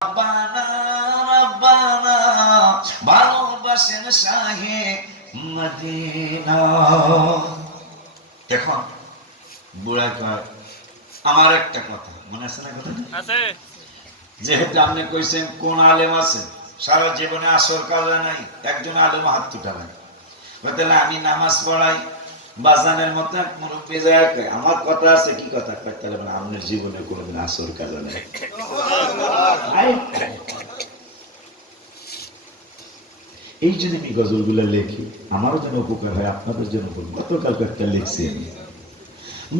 রব্বানা রব্বানা ভালোবাসেন শাহে মদিনা। এখন বুড়া কয় আমার একটা কথা মনে আছে না? কথা আছে। যেহেতু আপনি কইছেন কোন আলেম আছে সারা জীবনে আসর কাজে নাই, একজন আলেম হাত তুটাবেন। তাহলে আমি নামাজ পড়াই বাজানের মতো এক মুরব্বী যায়, আমার কথা আছে কি কথা? তাহলে মানে আপনার জীবনে কোনোদিন আসর কাজে নাই। এই যদি আমি গজলগুলো লেখি আমারও যেন উপকার হয়, আপনাদের জন্য গতকাল একটা লিখছি আমি,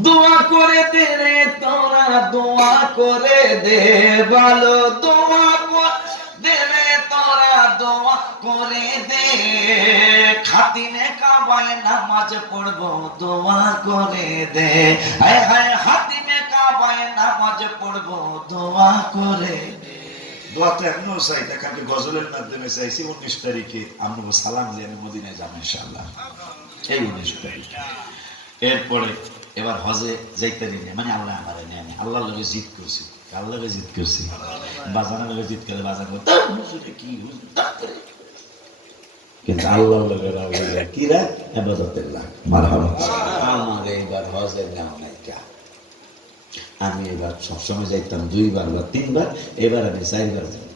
দোয়া করে দে রে তোরা, দোয়া করে দে ভালো, দোয়া দে রে তোরা, দোয়া করে দে খাতিনে কাবায় নামাজ পড়বো, দোয়া করে দে। হায় হায় হাতিমে কাবায় নামাজ পড়বো, দোয়া করে দে। দোয়া তো এখনো চাই, খালি গজলের মাধ্যমে চাইছি 19 তারিখে আমরা সালাম দিয়ে আমি মদিনায় যাবো ইনশাআল্লাহ, এই 19 তারিখ। এরপরে এবার হজে যাইতে নিয়ে মানে আল্লাহ আমার নিয়ে আমি আল্লাহর লগে জিদ করছি, আল্লাহ লগে জিদ করছি, বাজানের লগে জিদ করে বাজার করতে কি কিন্তু আল্লাহর লগে রাগ কি রাগ ইবাদতের রাগ। মারহাবা। আমার এইবার হজের নাম নাই কা, আমি এবার সবসময় যাইতাম 2 বার বা 3 বার, এবার আমি 4 বার যাব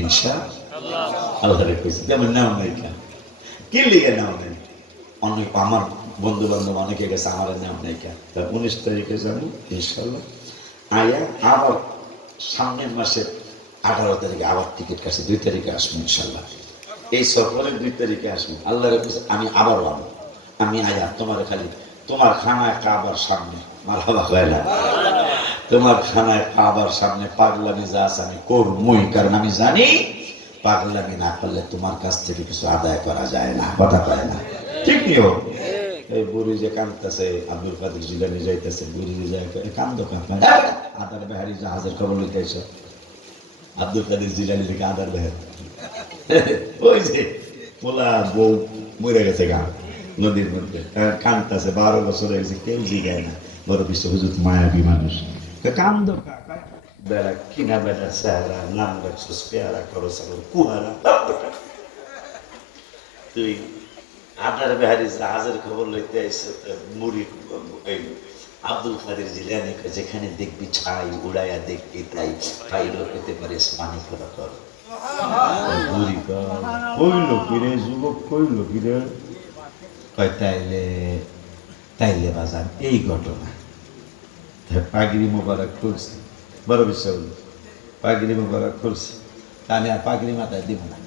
ইনশাআল্লাহ। আল্লাহ রেখেছি তেমন নাম নাই কা, কি লিগে নাম নাই? অনেক আমার বন্ধু বান্ধব অনেকে গেছে, আমার নাম নাই কা। 19 তারিখে যাবো ইনশাআল্লাহ। আয়া আবার সামনের মাসের 18 তারিখে আবার টিকিট কাটছে, 2 তারিখে আসবো ইনশাআল্লাহ। এই সফরের 2 তারিখে আসবো আল্লাহ রেখেছে। আমি আবার যাবো, আমি আয়া তোমার খালি তোমার খানায় কাবার সামনে মারহাবা হয় না, তোমার খানায় কাবার সামনে পাগলামি যা আছে আমি করবই, কারণ আমি জানি পাগলামি না করলে তোমার কাছ থেকে কিছু আদায় করা যায় না, কথা পায় না, ঠিক নিও। এই বুড়ি যে কাঁদতেছে, আব্দুল কাদের জিলানী যাইতেছে, বুড়ি যায় কান্দ কাঁপায়, আদার বেহারি জাহাজের খবর লইতে এসে আব্দুল কাদের জিলানী থেকে আদার বেহার ওই যে পোলা বউ মরে গেছে গা নদীর মধ্যে, কাঁদতেছে, 12 বছর হয়েছে, কেউ জিগায় না, বড় বিশ্ব হুজুর মায়াবী মানুষ, কান্দ বেড়া কিনা বেড়া চেহারা নাম রাখছিস পেয়ারা করো সাগর কুহারা, তুই আদার বেহারি জাহাজের খবর লইতে আইসে মুড়ি আব্দুল কাদের জিলানী যেখানে দেখবি ছাই উড়াইয়া দেখবি তাই পাইলো পেতে পারিস পানি ফোলা কর। বুড়ি কইল কিরে যুবক, কইল কিরে, কয় তাইলে তাইলে বাজান এই ঘটনা। পাগড়ি মোবারক খুলছে, বড় বিশ্বাস পাগড়ি মোবারক খুলছে, আমি আর পাগড়ি মাথায় দিব না,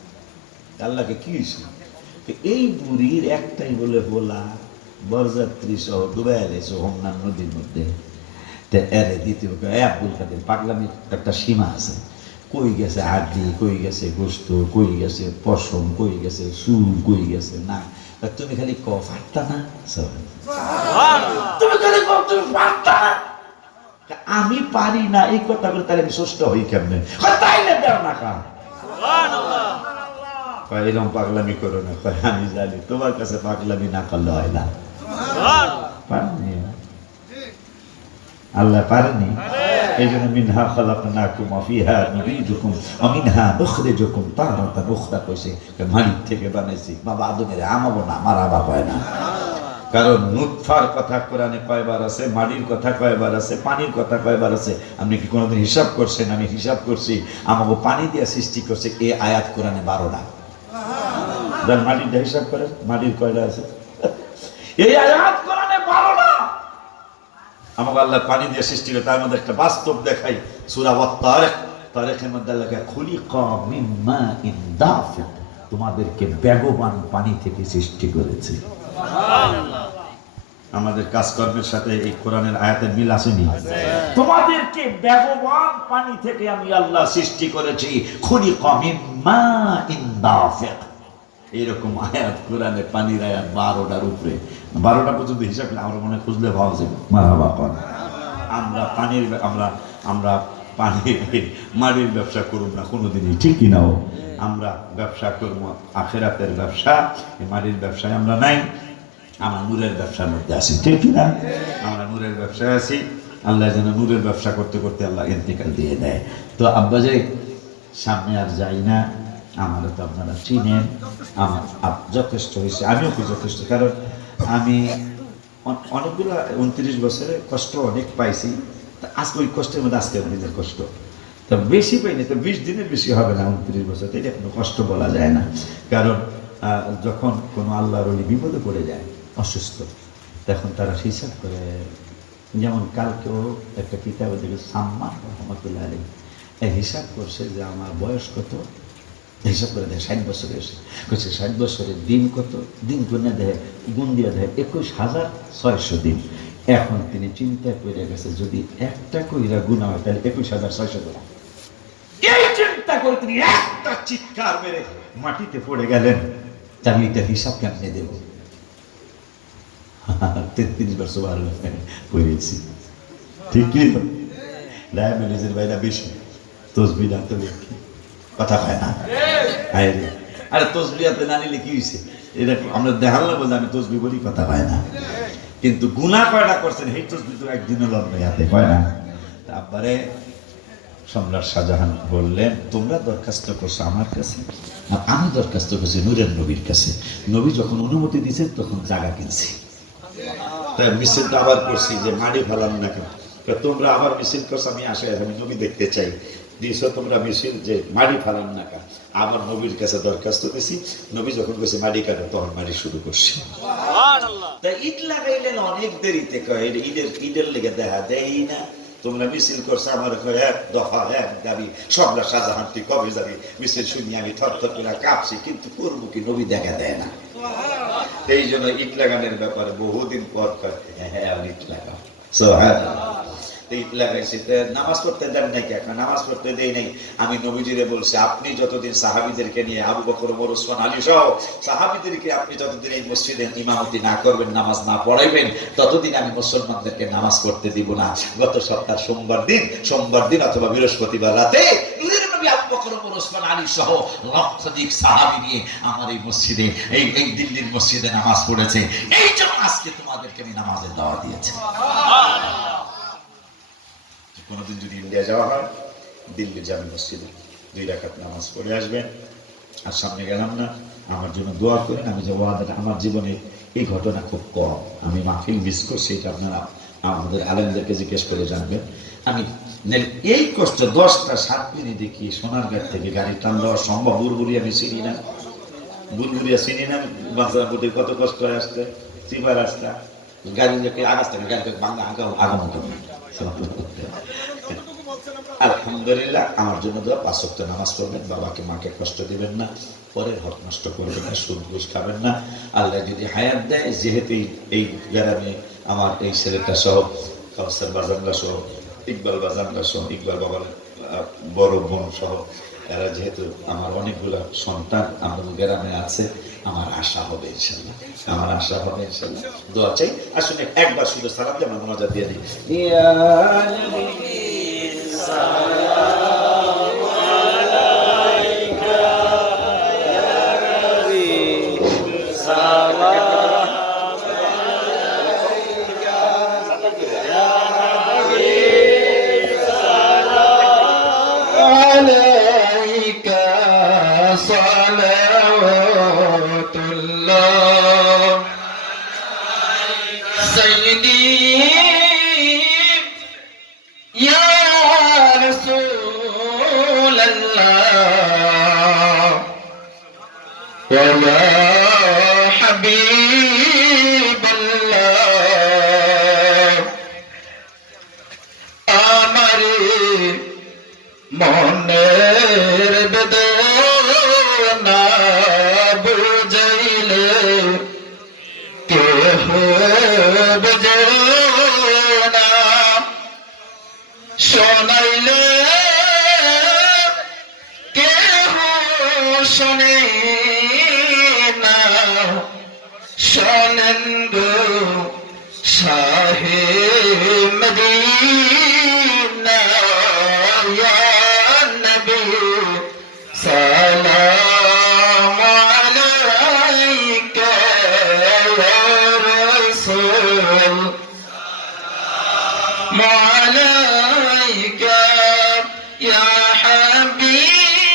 আল্লাহকে কি হয়েছিল? এই বুড়ির একটাই বলে বলা বরযাত্রী সহ ডুবাই এলেছে হোমনান নদীর মধ্যে, এরে দ্বিতীয় আব্দুল কাদের পাগলামির একটা সীমা আছে, কই গেছে হাড্ডি, কই গেছে গোস্ত, কই গেছে পশম, কই গেছে চুল, কই গেছে না, তুমি খালি ক পারতা না, তুমি খালি কও তুমি পারতা না, আমি পারি না এই কথা বলে তাহলে আমি সুস্থ হই কেমনে? তাইলে দেও না কা এরকম পাগলামি করো না, আমি জানি তোমার কাছে পাগলামি না করলে হয় না। পারেনি আল্লাহ, পারেনি। এই জন্য মিনহা খালাকনাকুম ওয়া ফিহা নুঈদুকুম ওয়া মিনহা নুখরিজুকুম তারাতান উখরা কইছে, মাটির থেকে বানাইছি। বাবা আদমের আমাবো না, আমার আবা হয় না, কারণ নুতফার কথা কোরআনে কয়বার আছে, মাটির কথা কয়বার আছে, পানির কথা কয়বার আছে, আপনি কি কোনোদিন হিসাব করছেন? আমি হিসাব করছি, আমাকে পানি দিয়ে সৃষ্টি করছে এই আয়াত কোরআনে 12টা। মাটির হিসাব করেন, মাটির কয়টা আছে? এই আয়াত কোরআনে 12টা। আমাকে আল্লাহ পানি দিয়ে সৃষ্টি করে, তার মধ্যে একটা বাস্তব দেখাই, সূরা তারিক, তারিকের মধ্যে আল্লাহ খুলিকা মিন মাইন দাফিক, তোমাদেরকে বেগবান পানি থেকে সৃষ্টি করেছে। আমাদের কাজকর্মের সাথে এই কোরআনের আয়াতের মিল আসেনি? তোমাদেরকে বেগবান পানি থেকে আমি আল্লাহ সৃষ্টি করেছি, খুলিকা মিন মাইন দাফিক। এরকম আয়াত কোরআনে পানির আয়াত 12টার উপরে, 12টা পর্যন্ত হিসাব আমরা মনে খুঁজলে ভাবা যাবে। আমরা পানির আমরা পানির মাটির ব্যবসা করব না কোনোদিনই, ঠিক কিনা? আমরা ব্যবসা করবো আখিরাতের ব্যবসা, মাটির ব্যবসায় আমরা নাই, আমরা নূরের ব্যবসার মধ্যে আছি, ঠিক কিনা? আমরা নূরের ব্যবসায় আছি, আল্লাহ যেন নূরের ব্যবসা করতে করতে আল্লাহ ইন্তেকাল দিয়ে দেয়। তো আব্বা যে সামনে আর যাই না। আমারও তো আপনারা চিনেন, আমার যথেষ্ট হয়েছে, আমিও কি যথেষ্ট, কারণ আমি অনেকগুলো 29 বছরে কষ্ট অনেক পাইছি। আজকে ওই কষ্টের মধ্যে আজকের দিনের কষ্ট তো বেশি পাইনি, তো 20 দিনের বেশি হবে না 29 বছর, তো এটা কোনো কষ্ট বলা যায় না। কারণ যখন কোনো আল্লাহর ওলি বিপদে পড়ে যায়, অসুস্থ, তখন তারা হিসাব করে। যেমন কালকেও একটা কিতাবে দেখে সাম্মান রহমতুল্লাহ আলী হিসাব করছে যে আমার বয়স কত, হিসাব করে দেয় 60 বছরে এসে করছে 60 বছরের দিন কত, দিন গুনে দেয়, গুণ দিয়ে দেয় 21,600 দিন। এখন তিনি চিন্তা করে গেছে যদি একটা কইরা গুণা হয় তাহলে 21,600 দিন। এই চিন্তা করে তিনি একটা চিৎকার মেরে মাটিতে পড়ে গেলেন, আমি এটা হিসাব কেমনে দেব? 33 বছর পড়েছি, ঠিক কি ডায়াবেটিসের বাইরে বেশি তসবি না তো কথা হয় না। আরে তসবি হাতে না নিলে কি হয়েছে? এটা আমরা দেখাল না বলতে আমি তসবি বলি, কথা হয় না। কিন্তু গুনাহ কয়টা করছেন এই তসবি তো একদিনও লগ্ন হাতে হয় না। তারপরে সম্রাট শাহজাহান বললেন তোমরা দরখাস্ত করছো আমার কাছে, আর আমি দরখাস্ত করছি নূরের নবীর কাছে। নবী যখন অনুমতি দিয়েছেন তখন জায়গা কিনছি। তাই মিছিলটা আবার করছি যে মাড়ি ফেলাম না কেন, তোমরা আবার মিছিল করছো, আমি আসে আমি নবী দেখতে চাই। দিয়েছো তোমরা মিছিল যে মাড়ি ফেলাম না কেন, আবার নবীর কাছে দরখাস্ত দিছি। নবী যখন গেছে মাড়ি কাটা তখন মাড়ি শুরু করছি। তাই ঈদ লাগাইলেন অনেক দেরিতে, কয় ঈদের লেগে দেখা দেয় না। তোমরা মিছিল করছো আমার এক দফা এক দাবি, সম্রাট শাহজাহান তুই কবে যাবি? মিছিল শুনি আমি থরথর করে কাঁপছি, কিন্তু পূর্ব কি নবী দেখা দেয় না। এই জন্য ঈদ লাগানোর ব্যাপারে বহুদিন পর হ্যাঁ ঈদ লাগাও, নামাজ পড়তে দেন নাকি? এখন নামাজ পড়তে দেই নাই। আমি নবীজিরে বলছি আপনি যতদিন সাহাবীদেরকে নিয়ে আবু বকর, ওমর, ওসমান, আলী সহ সাহাবীদেরকে আপনি যতদিন এই মসজিদে ইমামতি না করবেন, নামাজ না পড়াইবেন, ততদিন আমি মুসলমানদেরকে নামাজ পড়তে দিব না। গত সপ্তাহ সোমবার দিন অথবা বৃহস্পতিবার রাতে আবু বকর, ওমর, ওসমান, আলী সহ লক্ষাধিক সাহাবী নিয়ে আমার এই মসজিদে এই দিল্লির মসজিদে নামাজ পড়েছে। এই জন্য আজকে তোমাদেরকে আমি নামাজের দাওয়াত দিয়েছি। কোনোদিন যদি ইন্ডিয়া যাওয়া হয়, দিল্লি জামে মসজিদে 2 রাকাত নামাজ পড়ে আসবেন। আর সামনে গেলাম না, আমার জন্য দোয়া করেন। আমি যে ওয়াদাটা, আমার জীবনে এই ঘটনা খুব কম, আমি মাহফিল মিস করছি, এটা আপনারা আমাদের আলেমদেরকে জিজ্ঞেস করে জানবেন। আমি এই কষ্ট 10টা 7 মিনিট দেখি সোনারঘাট থেকে গাড়ি টান দেওয়া সম্ভব। বুলবুলিয়া আমি চিনি না, বুলবুলিয়া চিনি না, বাংলার প্রতি কত কষ্ট হয়ে আসতে চিপা রাস্তা, গাড়ি আগাস্তা গাড়ি বাংলা আগাম আলহামদুলিল্লাহ। আমার জন্য দোয়া, 5 ওয়াক্ত নামাজ পড়বেন, বাবাকে মাকে কষ্ট দিবেন না, পরের হক নষ্ট করবেন না, সুদ ঘুষ খাবেন না। আল্লাহ যদি হায়াত দেয়, যেহেতু এই গ্রামে আমার এই ছেলেটা সহ কাউসার বাজানরা সহ ইকবাল বাজানরা সহ ইকবাল বাবার বড় বোন সহ এরা যেহেতু আমার অনেকগুলো সন্তান আমাদের গ্রামে আছে, আমার আশা হবে ইনশাল্লাহ, আমার আশা হবে ইনশাল্লাহ। দোয়া চাই। আসলে একবার শুধু সালাম দিয়ে আমরা মজা দিয়ে দিই। মনের বেদনা বুঝাইলে কেহ বুঝে না, শোনাইলে কেহ শোনে না। শোনেন গো শাহে মদিনা, সালাম আলাইকা ইয়া রাসূল, আলাইকা ইয়া হাবিব।